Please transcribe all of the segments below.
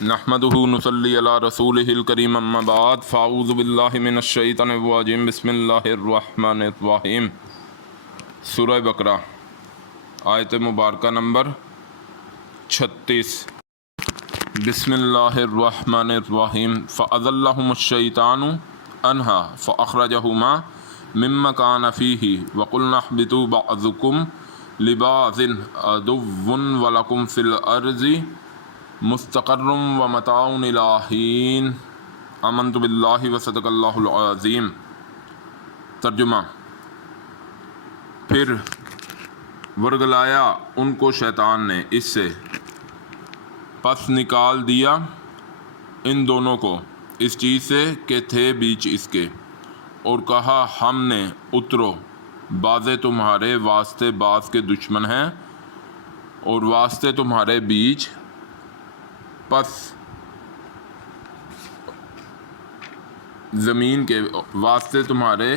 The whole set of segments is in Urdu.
نحمدہ نصلی علی رسولہ الکریم اما بعد فاعوذ باللہ من الشیطان الرجیم بسم اللہ الرحمن الرحیم۔ سورہ بقرہ آیت مبارکہ نمبر 36۔ بسم اللہ الرحمن الرحیم۔ فأضلہم الشیطان عنہا فأخرجہما مما کان فیہ وقلنا اہبطوا بعضکم لبعض عدو ولکم فی الارض مستقر و متاع الی حین آمنت باللہ وصدق اللہ العظیم۔ ترجمہ: پھر ورگلایا ان کو شیطان نے اس سے، پس نکال دیا ان دونوں کو اس چیز سے کہ تھے بیچ اس کے، اور کہا ہم نے اترو، بعضے تمہارے واسطے بعض کے دشمن ہیں اور واسطے تمہارے بیچ، پس زمین کے واسطے تمہارے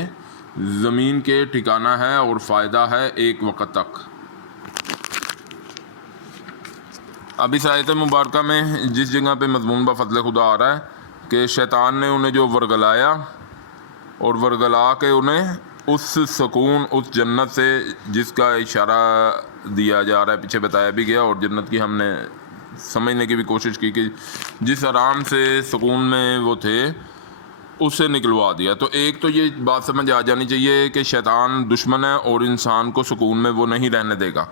زمین کے ٹھکانہ ہے اور فائدہ ہے ایک وقت تک۔ اب اس آیت مبارکہ میں جس جگہ پہ مضمون بفضل خدا آ رہا ہے کہ شیطان نے انہیں جو ورگلایا اور ورگلا کے انہیں اس سکون، اس جنت سے جس کا اشارہ دیا جا رہا ہے، پیچھے بتایا بھی گیا اور جنت کی ہم نے سمجھنے کی بھی کوشش کی کہ جس آرام سے سکون میں وہ تھے اس سے نکلوا دیا۔ تو ایک تو یہ بات سمجھ آ جانی چاہیے کہ شیطان دشمن ہے اور انسان کو سکون میں وہ نہیں رہنے دے گا۔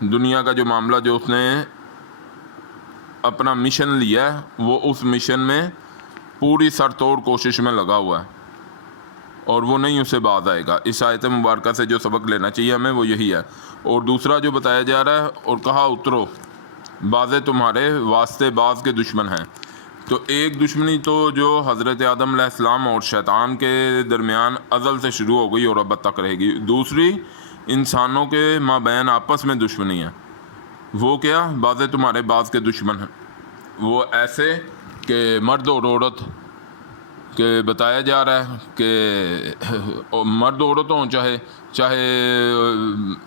دنیا کا جو معاملہ جو اس نے اپنا مشن لیا ہے وہ اس مشن میں پوری سر توڑ کوشش میں لگا ہوا ہے اور وہ نہیں اسے باز آئے گا۔ اس آیت مبارکہ سے جو سبق لینا چاہیے ہمیں وہ یہی ہے۔ اور دوسرا جو بتایا جا رہا ہے، اور کہا اترو، بعضے تمہارے واسطے بعض کے دشمن ہیں۔ تو ایک دشمنی تو جو حضرت آدم علیہ السلام اور شیطان کے درمیان ازل سے شروع ہو گئی اور اب تک رہے گی۔ دوسری انسانوں کے مابین آپس میں دشمنی ہے۔ وہ کیا؟ بعضے تمہارے بعض کے دشمن ہیں۔ وہ ایسے کہ مرد اور عورت کہ بتایا جا رہا ہے کہ مرد عورت ہوں، چاہے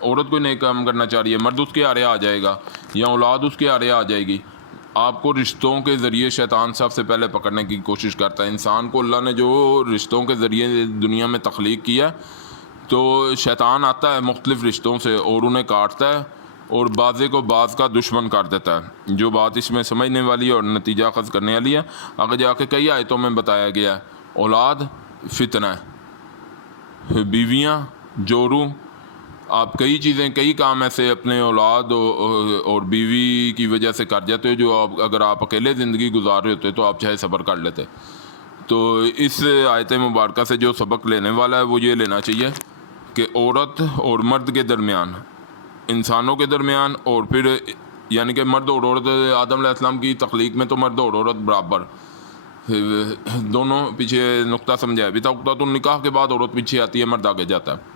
عورت کوئی نیک کام کرنا چاہ رہی ہے، مرد اس کے آرے آ جائے گا یا اولاد اس کے آرے آ جائے گی۔ آپ کو رشتوں کے ذریعے شیطان سب سے پہلے پکڑنے کی کوشش کرتا ہے۔ انسان کو اللہ نے جو رشتوں کے ذریعے دنیا میں تخلیق کیا تو شیطان آتا ہے مختلف رشتوں سے اور انہیں کاٹتا ہے اور بعضے کو بعض کا دشمن کر دیتا ہے۔ جو بات اس میں سمجھنے والی اور نتیجہ اخذ کرنے والی ہے، آگے جا کے کئی آیتوں میں بتایا گیا ہے۔ اولاد فتنہ ہے، بیویاں جورو، آپ کئی چیزیں، کئی کام ایسے اپنے اولاد اور بیوی کی وجہ سے کر جاتے ہو جو اگر آپ اکیلے زندگی گزار رہے ہوتے تو آپ چاہے صبر کر لیتے۔ تو اس آیت مبارکہ سے جو سبق لینے والا ہے وہ یہ لینا چاہیے کہ عورت اور مرد کے درمیان، انسانوں کے درمیان، اور پھر یعنی کہ مرد اور عورت، آدم علیہ السلام کی تخلیق میں تو مرد اور عورت برابر دونوں، پیچھے نقطہ سمجھایا بھی تھا، نقطہ تو نکاح کے بعد عورت پیچھے آتی ہے، مرد آگے جاتا ہے۔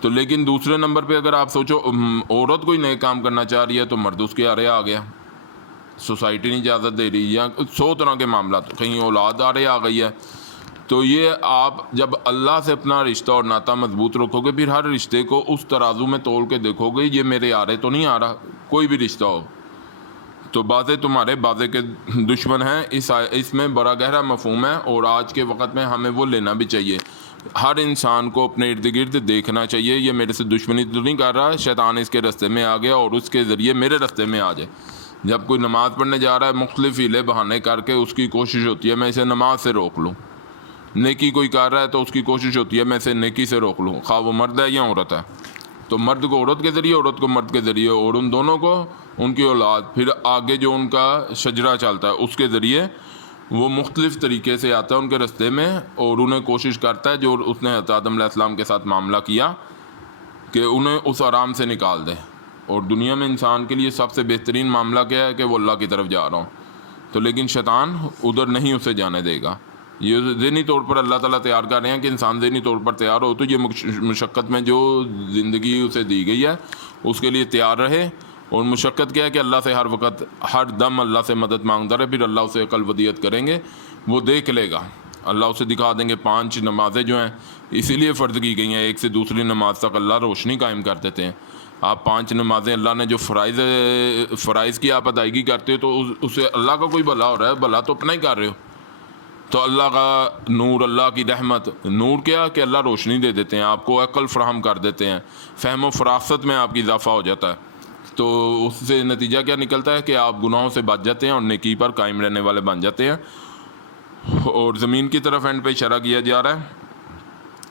تو لیکن دوسرے نمبر پہ اگر آپ سوچو عورت کوئی نئے کام کرنا چاہ رہی ہے تو مرد اس کے آرے آ گیا، سوسائٹی نہیں اجازت دے رہی، یا 100 طرح کے معاملات، کہیں اولاد آرے آ گئی ہے۔ تو یہ آپ جب اللہ سے اپنا رشتہ اور ناطہ مضبوط رکھو گے، پھر ہر رشتے کو اس ترازو میں تول کے دیکھو گے، یہ میرے آرے تو نہیں آ رہا، کوئی بھی رشتہ ہو تو بعضے تمہارے بعضے کے دشمن ہیں۔ اس میں بڑا گہرا مفہوم ہے اور آج کے وقت میں ہمیں وہ لینا بھی چاہیے۔ ہر انسان کو اپنے ارد گرد دیکھنا چاہیے، یہ میرے سے دشمنی تو نہیں کر رہا، شیطان اس کے راستے میں آ گیا اور اس کے ذریعے میرے راستے میں آ جائے۔ جب کوئی نماز پڑھنے جا رہا ہے مختلف ہیلے بہانے کر کے اس کی کوشش ہوتی ہے میں اسے نماز سے روک لوں، نیکی کوئی کر رہا ہے تو اس کی کوشش ہوتی ہے میں اسے نیکی سے روک لوں، خواہ وہ مرد ہے یا عورت ہے۔ تو مرد کو عورت کے ذریعے، عورت کو مرد کے ذریعے، اور ان دونوں کو ان کی اولاد، پھر آگے جو ان کا شجرہ چلتا ہے اس کے ذریعے وہ مختلف طریقے سے آتا ہے ان کے راستے میں اور انہیں کوشش کرتا ہے جو اس نے حضرت آدم علیہ السلام کے ساتھ معاملہ کیا کہ انہیں اس آرام سے نکال دے۔ اور دنیا میں انسان کے لیے سب سے بہترین معاملہ کیا ہے کہ وہ اللہ کی طرف جا رہا ہوں، تو لیکن شیطان ادھر نہیں اسے جانے دے گا۔ یہ ذہنی طور پر اللہ تعالیٰ تیار کر رہے ہیں کہ انسان ذہنی طور پر تیار ہو تو یہ مشقت میں جو زندگی اسے دی گئی ہے اس کے لیے تیار رہے۔ اور مشقت کیا ہے کہ اللہ سے ہر وقت ہر دم اللہ سے مدد مانگتا رہے، پھر اللہ اسے عقل ودیت کریں گے، وہ دیکھ لے گا، اللہ اسے دکھا دیں گے۔ 5 نمازیں جو ہیں اسی لیے فرض کی گئی ہیں، ایک سے دوسری نماز تک اللہ روشنی قائم کر دیتے ہیں۔ آپ 5 نمازیں اللہ نے جو فرائض کی آپ ادائیگی کرتے ہو تو اسے اللہ کا کوئی بھلا ہو رہا ہے، بھلا تو اپنا ہی کر رہے ہو. تو اللہ کا نور، اللہ کی رحمت، نور کیا کہ اللہ روشنی دے دیتے ہیں آپ کو، عقل فراہم کر دیتے ہیں، فہم و فراست میں آپ کی اضافہ ہو جاتا ہے. تو اس سے نتیجہ کیا نکلتا ہے کہ آپ گناہوں سے بچ جاتے ہیں اور نیکی پر قائم رہنے والے بن جاتے ہیں. اور زمین کی طرف اینڈ پہ اشارہ کیا جا رہا ہے،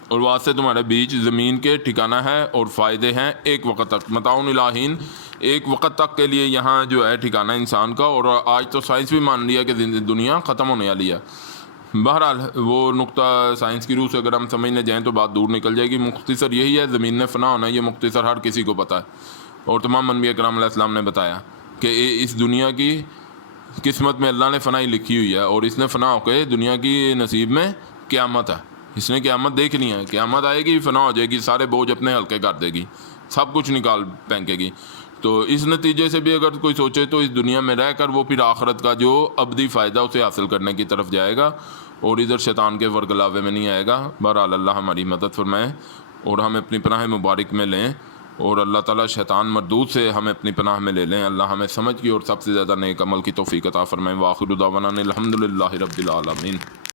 اور وہاں سے تمہارے بیچ زمین کے ٹھکانہ ہے اور فائدے ہیں ایک وقت تک، متاعن الہین، ایک وقت تک کے لیے یہاں جو ہے ٹھکانہ انسان کا. اور آج تو سائنس بھی مان لیا کہ دنیا ختم ہونے والی ہے. بہرحال وہ نقطہ سائنس کی روح سے اگر ہم سمجھنے جائیں تو بات دور نکل جائے گی. مختصر یہی ہے، زمین نے فنا ہونا ہے، یہ مختصر ہر کسی کو پتہ ہے. اور تمام انبیاء کرام علیہ السلام نے بتایا کہ اس دنیا کی قسمت میں اللہ نے فنائی لکھی ہوئی ہے، اور اس نے فنا ہو کے دنیا کی نصیب میں قیامت ہے. اس نے قیامت دیکھنی ہے، قیامت آئے گی، فنا ہو جائے گی، سارے بوجھ اپنے ہلکے کر دے گی، سب کچھ نکال پھینکے گی. تو اس نتیجے سے بھی اگر کوئی سوچے تو اس دنیا میں رہ کر وہ پھر آخرت کا جو ابدی فائدہ اسے حاصل کرنے کی طرف جائے گا، اور ادھر شیطان کے ورگلاوے میں نہیں آئے گا. بہرحال اللہ ہماری مدد فرمائے اور ہمیں اپنی پناہ مبارک میں لیں، اور اللہ تعالیٰ شیطان مردود سے ہمیں اپنی پناہ میں لے لیں. اللہ ہمیں سمجھ کی اور سب سے زیادہ نیک عمل کی توفیق عطا فرمائے. وآخر دعوانا الحمد للہ رب العالمین.